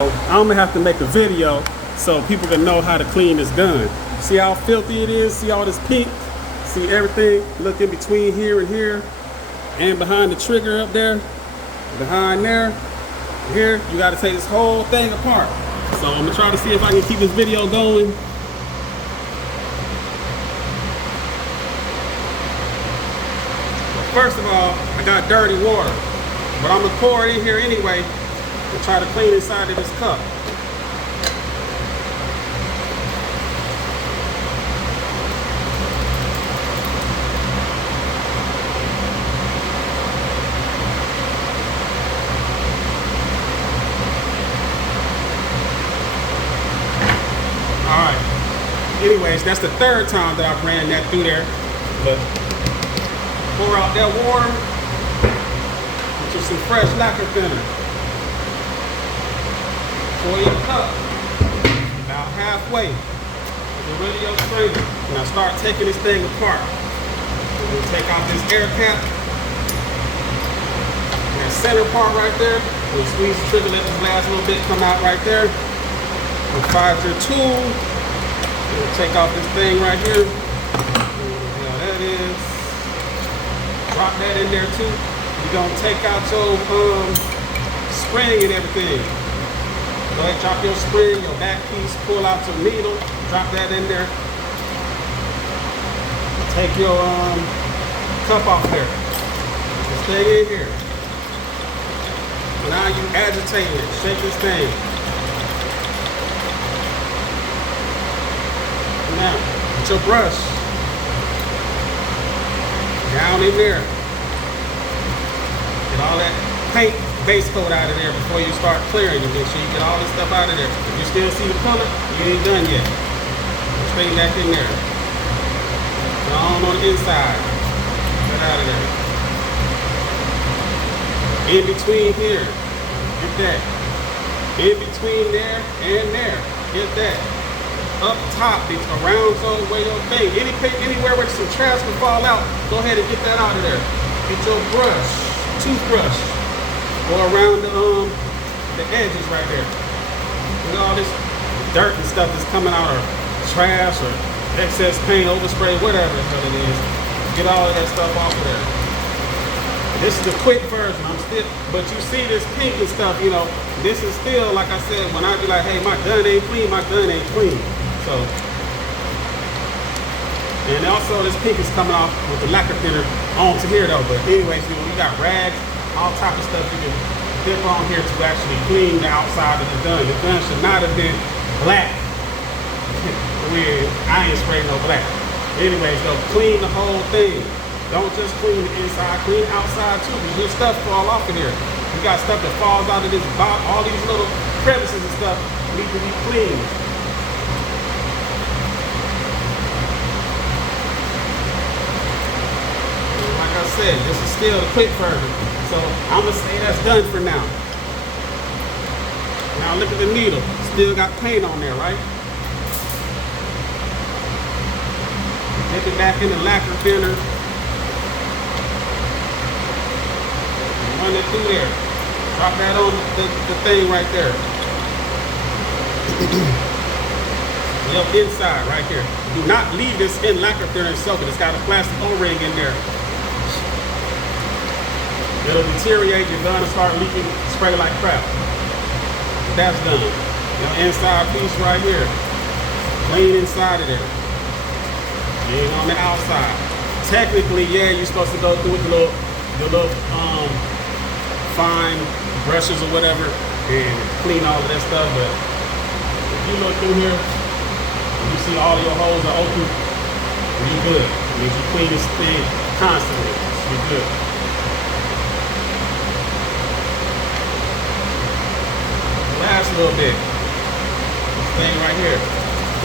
I'm gonna have to make a video so people can know how to clean this gun. See how filthy it is? See all this pink? See everything? Look in between here and here, and behind the trigger up there, behind there, here. You got to take this whole thing apart. So I'm gonna try to see if I can keep this video going. First of all, I got dirty water, but I'm gonna pour it in here anyway and try to clean inside of this cup. All right. Anyways, that's the third time that I've ran that through there, but pour out that water with some fresh lacquer thinner. Pour your cup about halfway with the radio strainer. Now start taking this thing apart. We're gonna take out this air cap. And that center part right there, we'll squeeze the trigger, let this last little bit come out right there. And fire your tool. We'll take off this thing right here. Now that is. Drop that in there too. You're gonna take out your spring and everything. Go ahead, drop your spring, your back piece, pull out your needle, drop that in there. Take your cup off there. Just stay in here. Now you agitate it, shake this thing. Now, with your brush, down in there. Get all that paint base coat out of there before you start clearing it. Make sure you get all this stuff out of there. If you still see the color, you ain't done yet. Straighten that in there. Down on the inside. Get out of there. In between here. Get that. In between there and there. Get that. Up top, it's around so where your thing. Anywhere where some trash can fall out, go ahead and get that out of there. Get your brush, toothbrush. Go around the edges right there. And all this dirt and stuff that's coming out, or trash, or excess paint, overspray, whatever the hell it is. Get all of that stuff off of there. This is the quick version. But you see this pink and stuff, you know, this is still, like I said, when I be like, hey, my gun ain't clean, my gun ain't clean. So, and also this pink is coming off with the lacquer thinner onto here though. But anyways, you know, you got rags, all type of stuff you can dip on here to actually clean the outside of the gun. The gun should not have been black when I ain't spraying no black. Anyways though, clean the whole thing. Don't just clean the inside, clean the outside too, because your stuff fall off in here. You got stuff that falls out of this box, all these little crevices and stuff need to be cleaned. Like I said, this is still the quick version. So I'm gonna say that's done for now. Now look at the needle. Still got paint on there, right? Dip it back in the lacquer thinner. Run it through there. Drop that on the thing right there. Your inside right here. Do not leave this in lacquer thinner and soak it. It's got a plastic O-ring in there. It'll deteriorate, your gun will start leaking, spray like crap. That's done. Your inside piece right here. Clean inside of there. And on the outside. Technically, yeah, you're supposed to go through with the little fine brushes or whatever and clean all of that stuff, but if you look through here and you see all your holes are open, you're good. It means you clean this thing constantly. You're good. Last little bit. This thing right here.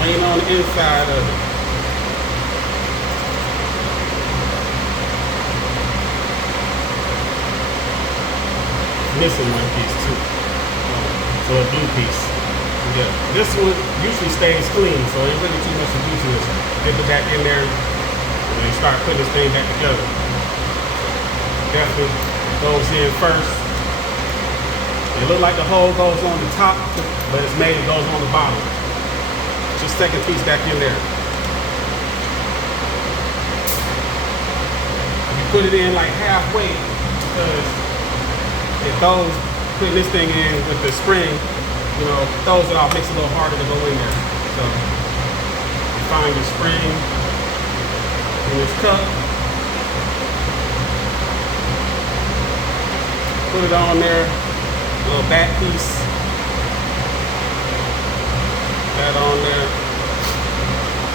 Clean on the inside of it. Missing one piece too. So a blue piece. Yeah. This one usually stays clean, so ain't really too much to do to this. Dip it back in there and then start putting this thing back together. Definitely goes in first. It looks like the hole goes on the top, but it's made it goes on the bottom. Just second piece back in there. You put it in like halfway because it throws, putting this thing in with the spring, you know, throws it off, makes it a little harder to go in there. So you find your spring in this cup. Put it on there, a little back piece. That on there.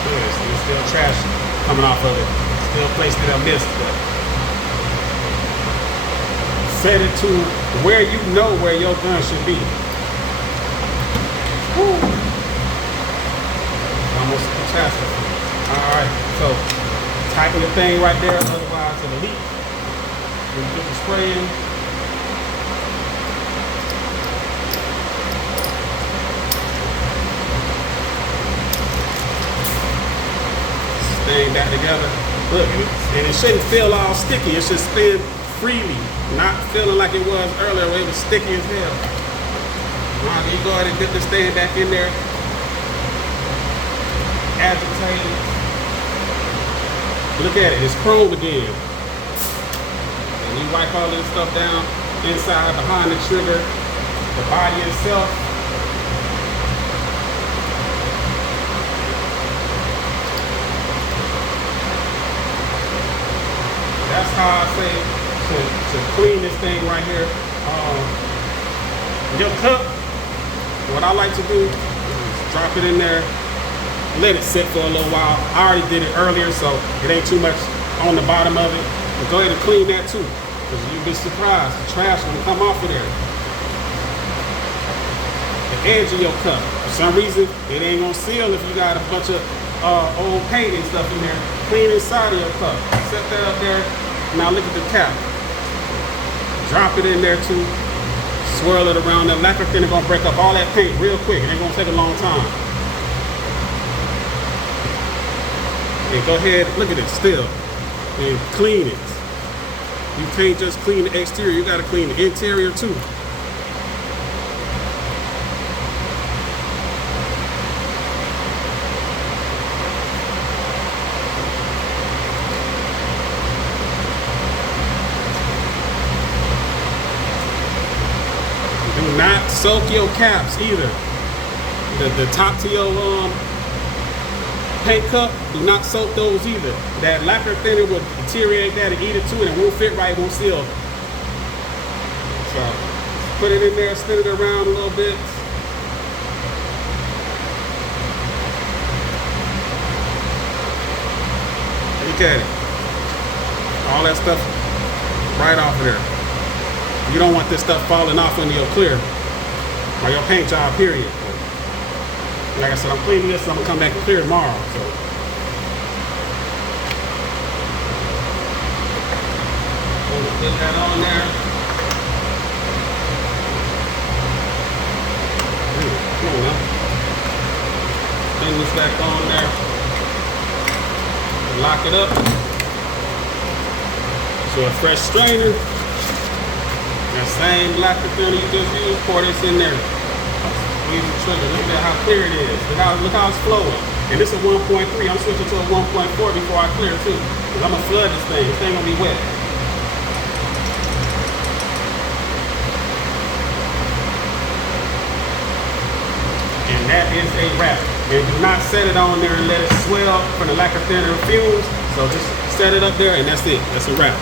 Good, there's still trash coming off of it. Still placed it I missed, but set it to where you know where your gun should be. Woo. Almost a catastrophe. Alright, so tighten the thing right there, otherwise it'll leak. When you put the spray in. Thing back together. Look, and it shouldn't feel all sticky. It should spin freely, not feeling like it was earlier where it was sticky as hell. Now you go ahead and dip this thing back in there. Agitate it. Look at it, it's chrome again. And you wipe all this stuff down inside, behind the trigger, the body itself. That's how I say to clean this thing right here. Your cup, what I like to do is drop it in there, let it sit for a little while. I already did it earlier, so it ain't too much on the bottom of it. But go ahead and clean that too, because you'll be surprised. The trash will come off of there. The edge of your cup. For some reason, it ain't gonna seal if you got a bunch of old paint and stuff in there. Clean inside of your cup. Set that up there. Now look at the cap. Drop it in there too. Swirl it around. That lacquer thinner gonna break up all that paint real quick. It ain't gonna take a long time. And go ahead, look at it still, and clean it. You can't just clean the exterior. You gotta clean the interior too. Do not soak your caps either. The top to your paint cup, do not soak those either. That lacquer thinner will deteriorate that and eat it too, and it won't fit right, it won't seal. So put it in there, spin it around a little bit. Look at it. All that stuff right off of there. You don't want this stuff falling off into your clear or your paint job, period. Like I said, I'm cleaning this, so I'm gonna come back and clear tomorrow. So put that on there. Come on now. Bring this back on there. Lock it up. So a fresh strainer. That same lacquer thinner you just used, pour this in there. Squeeze the trigger. Look at how clear it is. Look how it's flowing. And this is 1.3. I'm switching to a 1.4 before I clear too. Because I'm gonna flood this thing. This thing gonna be wet. And that is a wrap. And do not set it on there and let it swell from the lacquer thinner fumes. So just set it up there and that's it. That's a wrap.